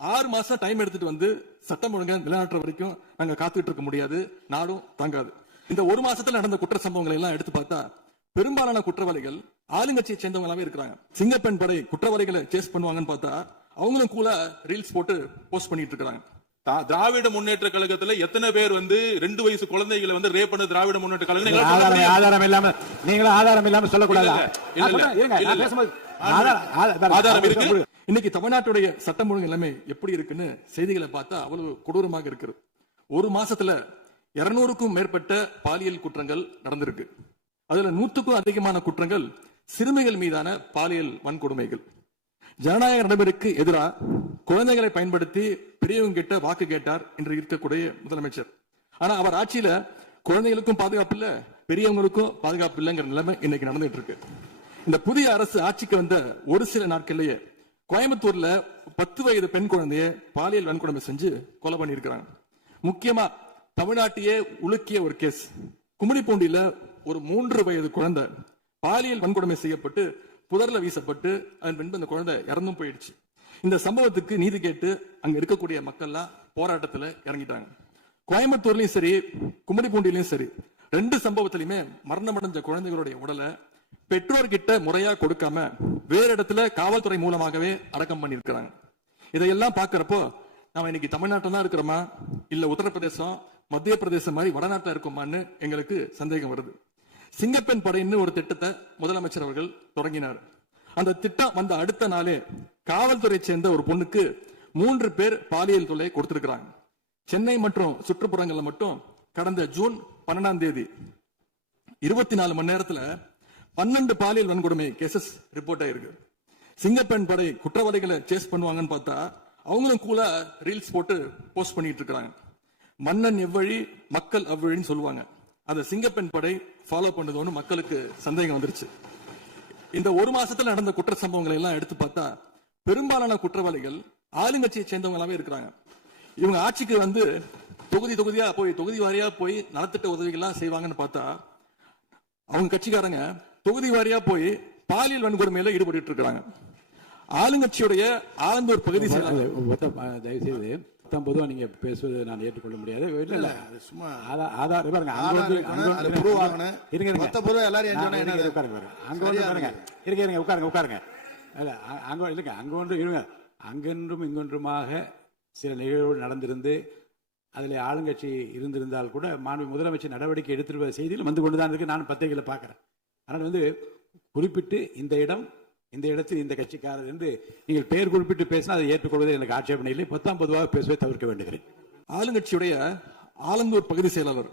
6 மாசம் டைம் எடுத்துட்டு வந்து சட்டம் ஒழுங்கை நிலைநாட்டுற வரைக்கும் நாங்க காத்துட்டு இருக்க முடியாது, நாடும் தாங்காது. இந்த ஒரு மாசத்துல நடந்த குற்ற சம்பவங்களை எல்லாம் எடுத்து பார்த்தா பெரும்பாலான குற்றவாளிகள் ஆளுங்கட்சியை சேர்ந்தவங்களாவே இருக்கிறாங்க. சிங்கப்பெண் படை குற்றவாளிகளை சேஸ் பண்ணுவாங்கன்னு பார்த்தா அவங்களும் கூட ரீல்ஸ் போட்டு போஸ்ட் பண்ணிட்டு இருக்காங்க. திராவிட முன்னேற்ற கழகத்துல எத்தனை பேர் 2 வயசு குழந்தைகளை ரேப் பண்ண திராவிட முன்னேற்ற கழகம் ஆதாரம் இல்லாம நீங்களும் ஆதாரம் இல்லாம சொல்லக்கூடாது. ஆதாரம் இருக்கு. இன்னைக்கு தமிழ்நாட்டுடைய சட்டம் ஒழுங்கு எல்லாமே எப்படி இருக்குன்னு செய்திகளை பார்த்தா அவ்வளவு கொடூரமாக இருக்கு. ஒரு மாசத்துல 200க்கும் மேற்பட்ட பாலியல் குற்றங்கள் நடந்திருக்கு. அதுல 100க்கும் அதிகமான குற்றங்கள் சிறுமிகள் மீதான பாலியல் வன்கொடுமைகள். ஜனநாயக நடைமுறைக்கு எதிராக குழந்தைகளை பயன்படுத்தி பெரியவங்க கிட்ட வாக்கு கேட்டார் என்று இருக்கக்கூடிய முதலமைச்சர். ஆனா அவர் ஆட்சியில குழந்தைகளுக்கும் பாதுகாப்பு இல்ல, பெரியவங்களுக்கும் பாதுகாப்பு இல்லைங்கிற நிலைமை இன்னைக்கு நடந்துட்டு இருக்கு. இந்த புதிய அரசு ஆட்சிக்கு வந்த ஒரு சில நாட்கள்லயே கோயம்புத்தூர்ல 10 வயது பெண் குழந்தைய பாலியல் வன்கொடுமை செஞ்சு கொலை பண்ணிருக்கிறாங்க. முக்கியமா தமிழ்நாட்டையே உலுக்கிய ஒரு கேஸ், கும்மிடிப்பூண்டியில ஒரு 3 வயது குழந்தை பாலியல் வன்கொடுமை செய்யப்பட்டு புதர்ல வீசப்பட்டு அதன் பின்பு அந்த குழந்தை இறந்தும் போயிடுச்சு. இந்த சம்பவத்துக்கு நீதி கேட்டு அங்க இருக்கக்கூடிய மக்கள்லாம் போராட்டத்துல இறங்கிட்டாங்க. கோயம்புத்தூர்லயும் சரி, கும்மிடிப்பூண்டியிலும் சரி, 2 சம்பவத்திலுமே மரணமடைஞ்ச குழந்தைகளுடைய உடலை பெற்றோர்கிட்ட முறையா கொடுக்காம வேற இடத்துல காவல்துறை மூலமாகவே அடக்கம் பண்ணிருக்கிறாங்க. இதையெல்லாம் பாக்குறப்போ நாம இன்னைக்கு தமிழ்நாட்டில் தான் இருக்கிறோமா, இல்ல உத்தரப்பிரதேசம், மத்திய பிரதேசம் மாதிரி வடநாட்டில் இருக்குமான்னு எங்களுக்கு சந்தேகம் வருது. சிங்கப்பெண் படைன்னு ஒரு திட்டத்தை முதலமைச்சர் அவர்கள் தொடங்கினார். அந்த திட்டம் வந்த அடுத்த நாளே காவல்துறை சேர்ந்த ஒரு பொண்ணுக்கு 3 பேர் பாலியல் தொல்லை கொடுத்திருக்கிறாங்க. சென்னை மற்றும் சுற்றுப்புறங்கள்ல மட்டும் கடந்த ஜூன் 12ஆம் தேதி 24 மணி நேரத்துல 12 பாலியல் வன்கொடுமை கேசஸ் ரிப்போர்ட் ஆயிருக்கு. சிங்கப்பெண் படை குற்றவாளிகளை சேஸ் பண்ணுவாங்கன்னு பார்த்தா அவங்களும் கூட ரீல்ஸ் போட்டு போஸ்ட் பண்ணிட்டு இருக்காங்க. மன்னன் எவ்வழி மக்கள் அவ்வழின்னு சொல்லுவாங்க. அதை சிங்கப்பெண் படை ஃபாலோ பண்ணதோன்னு மக்களுக்கு சந்தேகம் வந்துருச்சு. இந்த ஒரு மாசத்துல நடந்த குற்ற சம்பவங்களை எல்லாம் எடுத்து பார்த்தா பெரும்பாலான குற்றவாளிகள் ஆளுங்கட்சியை சேர்ந்தவங்களாவே இருக்கிறாங்க. இவங்க ஆட்சிக்கு வந்து தொகுதியா போய் தொகுதி வாரியா போய் நலத்திட்ட உதவிகள்லாம் செய்வாங்கன்னு பார்த்தா அவங்க கட்சிக்காரங்க தொகுதி வாரியா போய் பாலியல் வன்கொடுமையில ஈடுபட்டு இருக்காங்க. ஆளுங்கட்சியுடைய ஆலந்தூர் பகுதி தயவுசெய்து பொதுவா நீங்க பேசுவது நான் ஏற்றுக்கொள்ள முடியாது. அங்கொன்றும் இங்கொன்றுமாக சில நிகழ்வுகள் நடந்திருந்து அதில் ஆளுங்கட்சி இருந்திருந்தால் கூட மாண்பு முதலமைச்சர் நடவடிக்கை எடுத்துருவ செய்தியில் வந்து கொண்டுதான் இருக்கு. நான் பத்திரிகைகளை பார்க்கிறேன். அதனால் குறிப்பிட்டு இந்த இடத்தில் இந்த கட்சிக்காரர் என்று நீங்கள் பெயர் குறிப்பிட்டு பேசினா அதை ஏற்றுக்கொள்வதை எனக்கு ஆட்சேபனை இல்லை. பொதுவாக பேசுவதை தவிர்க்க வேண்டுகிறேன். ஆளுங்கட்சியுடைய ஆலந்தூர் பகுதி செயலாளர்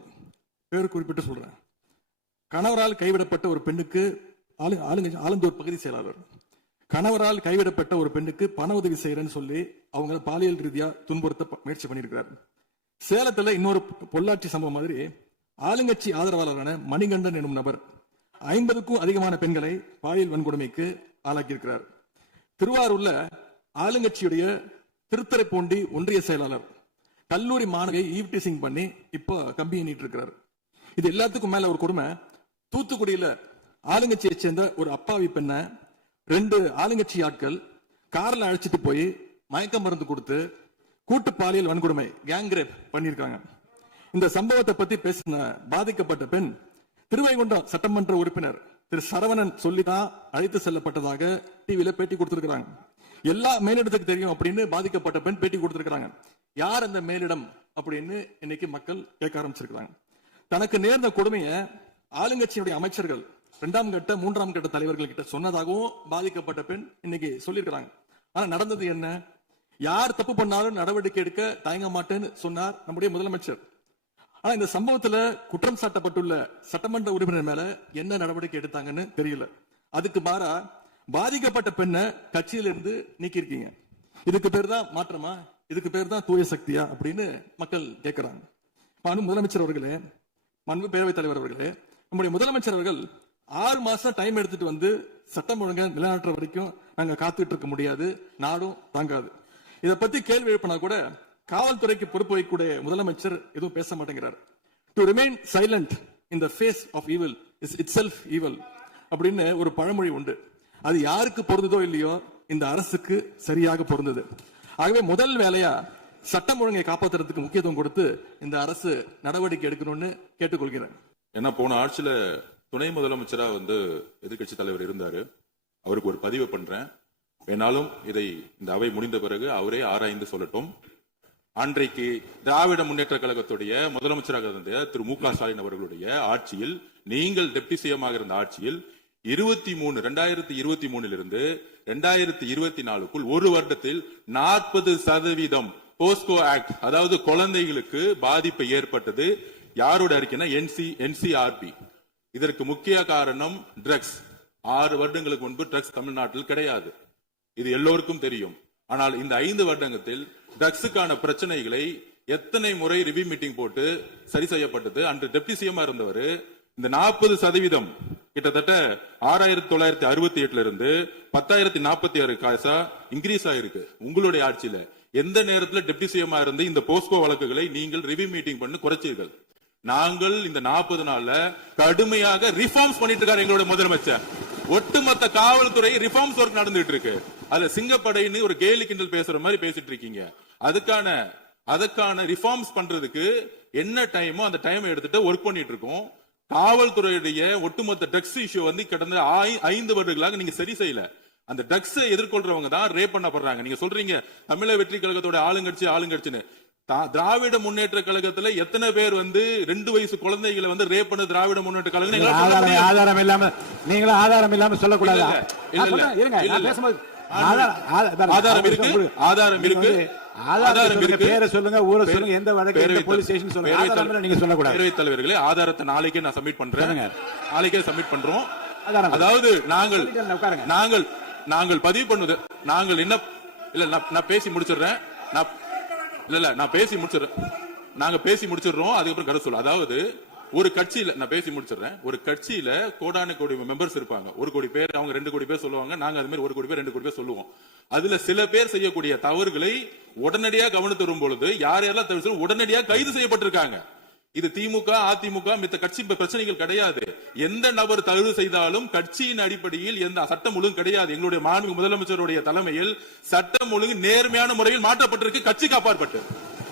பெயர் குறிப்பிட்டு சொல்றேன். கணவரால் கைவிடப்பட்ட ஒரு பெண்ணுக்கு ஆலந்தூர் பகுதி செயலாளர் கணவரால் கைவிடப்பட்ட ஒரு பெண்ணுக்கு பண உதவி செய்யறேன்னு சொல்லி அவங்க பாலியல் ரீதியா துன்புறுத்த முயற்சி பண்ணியிருக்கிறார். சேலத்துல இன்னொரு பொள்ளாச்சி சம்பவம் மாதிரி ஆளுங்கட்சி ஆதரவாளரான மணிகண்டன் எனும் நபர் 50க்கும் அதிகமான பெண்களை பாலியல் வன்கொடுமைக்கு ஆளாக்கியிருக்கிறார். திருவாரூர்ல ஆளுங்கட்சியுடைய திருத்துறைப்பூண்டி ஒன்றிய செயலாளர் கல்லூரி மாணவியை ஈவ்டீசிங் பண்ணி இப்போ கம்பி எண்ணிட்டு இருக்கிறார். இது எல்லாத்துக்கும் மேல ஒரு கொடுமை, தூத்துக்குடியில ஆளுங்கட்சியை சேர்ந்த ஒரு அப்பாவி பெண்ணை 2 ஆளுங்கட்சி ஆட்கள் கார்ல அழைச்சிட்டு போய் மயக்க மருந்து கொடுத்து கூட்டு பாலியல் வன்கொடுமை கேங் ரேப் பண்ணிருக்காங்க. இந்த சம்பவத்தை பத்தி பேசின பாதிக்கப்பட்ட பெண் திருவைகுண்டம் சட்டமன்ற உறுப்பினர் திரு சரவணன் சொல்லிதான் அழைத்து செல்லப்பட்டதாக டிவியில பேட்டி கொடுத்திருக்கிறாங்க. எல்லா மேலிடத்துக்கு தெரியும் அப்படின்னு பாதிக்கப்பட்ட பெண் பேட்டி கொடுத்திருக்கிறாங்க. யார் அந்த மேலிடம் அப்படின்னு இன்னைக்கு மக்கள் கேட்க ஆரம்பிச்சிருக்காங்க. தனக்கு நேர்ந்த கொடுமையை ஆளுங்கட்சியுடைய அமைச்சர்கள் 2ஆம் கட்ட 3ஆம் கட்ட தலைவர்கள் கிட்ட சொன்னதாகவும் பாதிக்கப்பட்ட பெண் இன்னைக்கு சொல்லியிருக்கிறாங்க. ஆனா நடந்தது என்ன? யார் தப்பு பண்ணாலும் நடவடிக்கை எடுக்க தயங்க மாட்டேன்னு சொன்னார் நம்முடைய முதலமைச்சர். ஆனா இந்த சம்பவத்துல குற்றம் சாட்டப்பட்டுள்ள சட்டமன்ற உறுப்பினர் மேல என்ன நடவடிக்கை எடுத்தாங்கன்னு தெரியல. அதுக்கு மாறா பாதிக்கப்பட்ட பெண்ணை கட்சியிலிருந்து நீக்கி இருக்கீங்க. இதுக்கு பேர் தான் மாற்றமா? இதுக்கு பேர் தான் தூய சக்தியா அப்படின்னு மக்கள் கேட்கிறாங்க. முதலமைச்சர் அவர்களே, மாண்பு பேரவைத் தலைவர் அவர்களே, நம்முடைய முதலமைச்சர் அவர்கள் 6 மாசம் டைம் எடுத்துட்டு வந்து சட்டம் ஒழுங்கை நிலைநாட்டுற வரைக்கும் நாங்க காத்துட்டு இருக்க முடியாது, நாடும் தாங்காது. இதை பத்தி கேள்வி எழுப்பினா கூட காவல்துறைக்கு பொறுப்பு வைக்கக்கூடிய முதலமைச்சர் எதுவும் பேச மாட்டேங்கிறார். To remain silent in the face of evil is itself evil அப்படின்னு ஒரு பழமொழி உண்டு. அது யாருக்கு பொருந்ததோ இல்லையோ இந்த அரசுக்கு சரியாக பொருந்தது. ஆகவே முதல் வேலையா சட்டம் ஒழுங்கை காப்பாற்றுறதுக்கு முக்கியத்துவம் கொடுத்து இந்த அரசு நடவடிக்கை எடுக்கணும்னு கேட்டுக்கொள்கிறேன். ஏன்னா போன ஆட்சியில துணை முதலமைச்சரா எதிர்க்கட்சி தலைவர் இருந்தாரு. அவருக்கு ஒரு பதிவு பண்றேன். வேணாலும் இதை இந்த அவை முடிந்த பிறகு அவரே ஆராய்ந்து சொல்லட்டும். அன்றைக்கு திராவிட முன்னேற்ற கழகத்துடைய முதலமைச்சராக இருந்த திரு மு.க. ஸ்டாலின் அவர்களுடைய ஆட்சியில், நீங்கள் டெப்டி சிஎம்மாக இருந்த ஆட்சியில் 2023 இருந்து 2024க்குள் ஒரு வருடத்தில் 40% போஸ்கோ ஆக்ட், அதாவது குழந்தைகளுக்கு பாதிப்பு ஏற்பட்டது. யாரோட அறிக்கைன்னா NCRP. இதற்கு முக்கிய காரணம் ட்ரக்ஸ். 6 வருடங்களுக்கு முன்பு ட்ரக்ஸ் தமிழ்நாட்டில் கிடையாது, இது எல்லோருக்கும் தெரியும். ஆனால் இந்த 5 வருடத்தில் ட்ரக்ஸுக்கான பிரச்சனைகளை எத்தனை முறை ரிவ்யூ மீட்டிங் போட்டு சரி செய்யப்பட்டது. அன்று டெப்டி சிஎம் இருந்தவர் இந்த 40% கிட்டத்தட்ட 6,968 இருந்து 10,046 காசா இன்க்ரீஸ் ஆயிருக்கு. உங்களுடைய ஆட்சியில எந்த நேரத்தில் டெப்டி சிஎம் இருந்து இந்த போஸ்கோ வழக்குகளை நீங்கள் ரிவ்யூ மீட்டிங் பண்ணி குறைச்சீர்கள்? நாங்கள் இந்த 40 நாள்ல கடுமையாக ரிஃபார்ம்ஸ் பண்ணிட்டு இருக்காரு எங்களுடைய முதலமைச்சர். ஒட்டுமொத்த காவல்துறை ரிஃபார்ம்ஸ் ஒர்க் நடந்துட்டு இருக்கு. அதுல சிங்கப்படைன்னு ஒரு கேலி கிண்டல் பேசுற மாதிரி பேசிட்டு இருக்கீங்க. அதுக்கான ரிஃபார்ம்ஸ் பண்றதுக்கு என்ன டைமோ அந்த டைம் எடுத்துட்டு ஒர்க் பண்ணிட்டு இருக்கோம். காவல்துறையுடைய ஒட்டுமொத்த ட்ரக்ஸ் இஷ்யூ கடந்த 5 வருடங்களாக நீங்க சரி செய்யல. அந்த ட்ரக்ஸை எதிர்கொள்றவங்க தான் ரேப் பண்ணப்படுறாங்க. நீங்க சொல்றீங்க தமிழக வெற்றி கழகத்தோட ஆளுங்கட்சின்னு. திராவிட முன்னேற்ற கழகத்துல எத்தனை பேர் 2 வயசு குழந்தைகளை ரேப் பண்ண திராவிட முன்னேற்ற கழகம் ஆதாரம் இல்லாம நீங்களும் ஆதாரம் இல்லாம சொல்லக்கூடாது. ஆதாரம் இருக்கு. பேரை சொல்லுங்க, ஊரை சொல்லுங்க, எந்த வழக்கு, போலீஸ் ஸ்டேஷன் சொல்லுங்க. ஆதாரம் நீங்க சொல்லக்கூடாது. பேரவைத் தலைவர்களே, ஆதாரத்தை நாளைக்கே நான் சப்மிட் பண்றேன். நாளைக்கே சப்மிட் பண்றோம். அதாவது நாங்கள் பதிவு பண்ணுது, நாங்கள் என்ன இல்ல நான் பேசி முடிச்சிடுறேன். நான் பேசி முடிச்சிடுறேன். நாங்க பேசி முடிச்சிடுறோம். அதுக்கப்புறம் கருத்து சொல்ல. அதாவது ஒரு கட்சியில நான் பேசி முடிச்சிடுறேன். ஒரு கட்சியில கோடான கோடி மெம்பர்ஸ் இருப்பாங்க. 1 கோடி பேர், அவங்க 2 கோடி பேர் சொல்லுவாங்க. நாங்க அது மாதிரி 1 கோடி பேர் 2 கோடி பேர் சொல்லுவோம். அதுல சில பேர் செய்யக்கூடிய தவறுகளை உடனடியாக கவனித்து வரும் பொழுது யார் யாரெல்லாம் தவறு உடனடியாக கைது செய்யப்பட்டிருக்காங்க. இது திமுக, அதிமுக மித்த கட்சி பிரச்சனைகள் கிடையாது. எந்த நபர் தவறு செய்தாலும் கட்சியின் அடிப்படையில் எந்த சட்டம் ஒழுங்கு கிடையாது. எங்களுடைய மாண்புமிகு முதலமைச்சருடைய தலைமையில் சட்டம் ஒழுங்கு நேர்மையான முறையில் மாற்றப்பட்டிருக்கு, கட்சிக்கு அப்பாற்பட்டு.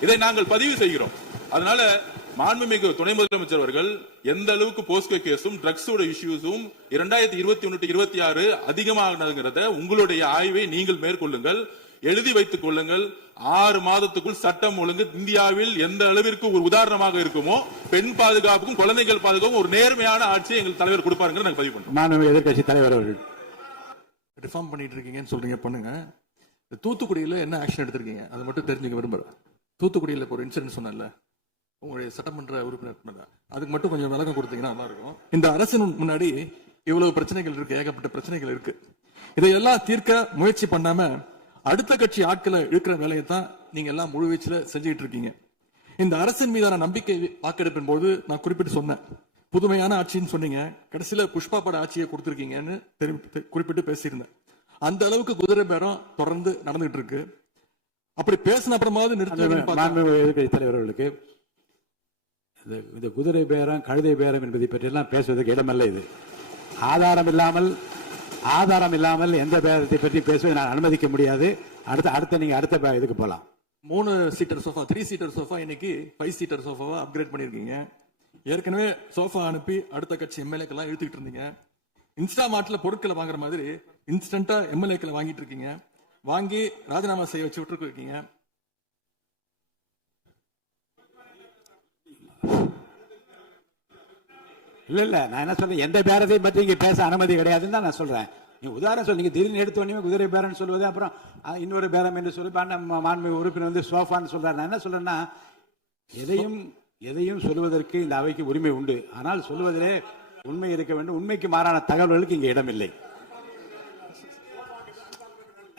இதை நாங்கள் பதிவு செய்கிறோம். அதனால மாண்புமிகு துணை முதலமைச்சர் அவர்கள் எந்த அளவுக்கு போஸ்கோ கேஸும் ட்ரக்ஸோட இஷ்யூஸும் 2021-26 அதிகமாகிறத உங்களுடைய ஆய்வை நீங்கள் மேற்கொள்ளுங்கள், எழுதி வைத்துக் கொள்ளுங்கள். 6 மாதத்துக்குள் சட்டம் ஒழுங்கு இந்தியாவில் எந்த அளவிற்கு ஒரு உதாரணமாக இருக்குமோ பெண் பாதுகாப்புக்கும் குழந்தைகள் பாதுகாப்புக்கும் ஒரு நேர்மையான ஆட்சியை எங்கள் தலைவர் கொடுப்பாருங்க. நாங்கள் பதிவு பண்றோம். மாண்புமிகு எதிர்க்கட்சி தலைவர் அவர்கள் ரிஃபார்ம் பண்ணிட்டு இருக்கீங்கன்னு சொல்றீங்க, பண்ணுங்க. தூத்துக்குடியில என்ன ஆக்ஷன் எடுத்திருக்கீங்க அதை மட்டும் தெரிஞ்சுக்க விரும்புறேன். தூத்துக்குடியில ஒரு இன்சிடென்ட் சொன்னல உங்களுடைய சட்டமன்ற உறுப்பினர், அதுக்கு மட்டும் கொஞ்சம் விளக்கம் கொடுத்தீங்கன்னா நல்லா இருக்கும். இந்த அரசின் முன்னாடி இவ்வளவு பிரச்சனைகள் இருக்கு, ஏகப்பட்ட பிரச்சனைகள் இருக்கு. இதையெல்லாம் தீர்க்க முயற்சி பண்ணாம அடுத்த கட்சி ஆட்களை இழுக்கிற வேலையை தான் நீங்க எல்லாம் முழுவீச்சில் செஞ்சுட்டு இருக்கீங்க. இந்த அரசின் மீதான நம்பிக்கை வாக்கெடுப்பின் போது நான் குறிப்பிட்டு சொன்னேன், புதுமையான ஆட்சின்னு சொன்னீங்க. கடைசியில புஷ்பா பட ஆட்சியை கொடுத்திருக்கீங்கன்னு குறிப்பிட்டு பேசியிருந்தேன். அந்த அளவுக்கு குதிரை பேரம் தொடர்ந்து நடந்துகிட்டு இருக்கு. அப்படி பேசின அப்புறமாவது நிறுத்தி தலைவர்களுக்கு இந்த குதிரை பேரம், கழுதை பேரம் என்பதை பற்றியெல்லாம் பேசுவதற்கு இடமல்ல. இது ஆதாரம் இல்லாமல் எந்த பேரத்தை பற்றி பேசுவதை நான் அனுமதிக்க முடியாது. அடுத்த நீங்க அடுத்த இதுக்கு போலாம். 3 சீட்டர் சோஃபா, 3 சீட்டர் சோஃபா இன்னைக்கு 5 சீட்டர் சோஃபாவா அப்கிரேட் பண்ணிருக்கீங்க. ஏற்கனவே சோஃபா அனுப்பி அடுத்த கட்சி எம்எல்ஏக்கெல்லாம் இழுத்துக்கிட்டு இருந்தீங்க. இன்ஸ்டா மார்ட்ல பொருட்களை வாங்குற மாதிரி இன்ஸ்டன்டா எம்எல்ஏக்களை வாங்கிட்டு இருக்கீங்க. வாங்கி ராஜினாமா செய்ய வச்சு விட்டு இருக்கீங்க. இல்ல நான் என்ன சொல்றேன், எந்த பேரத்தையும் பற்றி இங்க பேச அனுமதி கிடையாதுன்னு தான் நான் சொல்றேன். நீங்க உதாரணம் சொல்லுங்க, திடீர்னு எடுத்தோடனே குதிரை பேரன்னு சொல்லுவது, அப்புறம் இன்னொரு பேரம் என்று சொல்லி மாண்புமிகு உறுப்பினர் சோஃபான்னு சொல்றாரு. நான் என்ன சொல்றேன்னா, எதையும் சொல்லுவதற்கு இந்த அவைக்கு உரிமை உண்டு. ஆனால் சொல்லுவதிலே உண்மை இருக்க வேண்டும். உண்மைக்கு மாறான தகவல்களுக்கு இங்க இடமில்லை.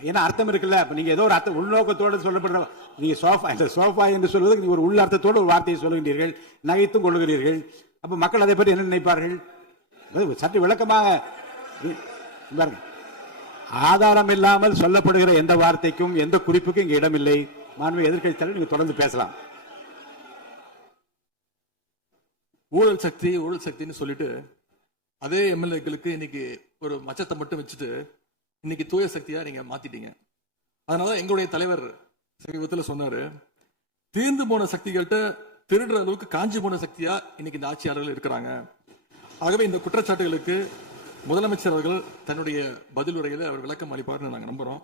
ஏன்னா அர்த்தம் இருக்குல்ல. இப்ப நீங்க ஏதோ ஒரு அர்த்தம் உள்நோக்கத்தோடு சொல்லப்படுற நீங்க சோஃபா என்று சொல்வதற்கு நீங்க ஒரு உள்ளர்த்தத்தோடு ஒரு வார்த்தையை சொல்லுகிறீர்கள், நகைத்தும் கொள்ளுகிறீர்கள். அப்ப மக்கள் அதை பற்றி என்ன நினைப்பார்கள்? சற்று விளக்கமாக ஆதாரம் இல்லாமல் சொல்லப்படுகிற எந்த வார்த்தைக்கும் எந்த குறிப்புக்கும் இங்க இடமில்லை. மாண்புமிகு எதிர்க்கட்சி தலைவர், நீங்க தொடர்ந்து பேசலாம். ஊழல் சக்தின்னு சொல்லிட்டு அதே எம்எல்ஏக்களுக்கு இன்னைக்கு ஒரு மச்சத்தை மட்டும் வச்சுட்டு இன்னைக்கு தூய சக்தியா நீங்க மாத்திட்டீங்க. அதனால எங்களுடைய தலைவர் சமீபத்துல சொன்னாரு, தீர்ந்து போன சக்திகள்கிட்ட திருடுற அளவுக்கு காஞ்சி போன சக்தியா இன்னைக்கு இந்த ஆட்சியாளர்கள் இருக்கிறாங்க. ஆகவே இந்த குற்றச்சாட்டுகளுக்கு முதலமைச்சர் அவர்கள் தன்னுடைய பதில் உரையில அவர் விளக்கம் அளிப்பார்னு நாங்க நம்புறோம்.